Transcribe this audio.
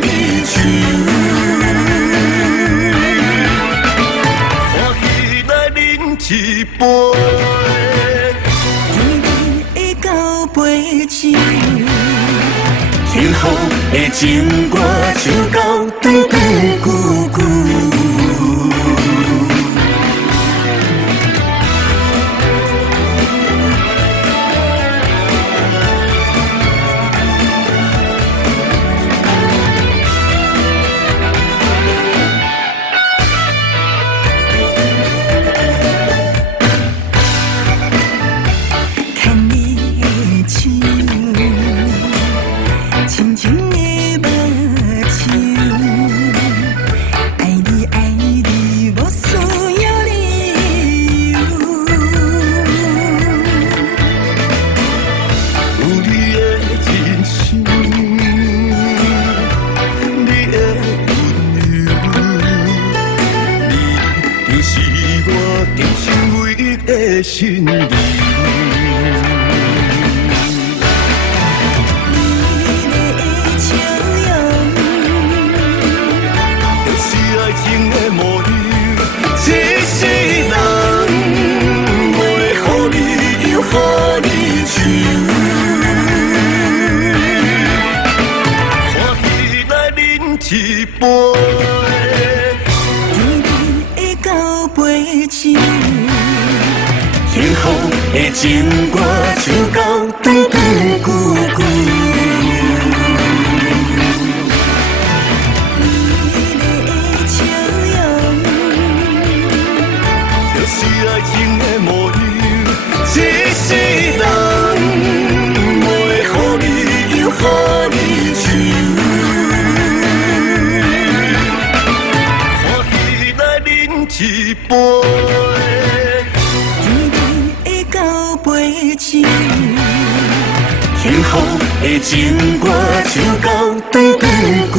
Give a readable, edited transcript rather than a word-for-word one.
你唱，欢喜来饮一杯。甜蜜的交杯酒，幸福的情歌唱到长长久久。心里，你的笑容，就是爱情的模样。一世人袂予你又予你唱，欢喜来饮一杯。甜蜜的交杯酒。幸福的情歌唱到长长久久，你的笑容，就是爱情的模样。一世人袂予你又予你唱，欢喜来饮一杯。幸福的情歌唱到长长久。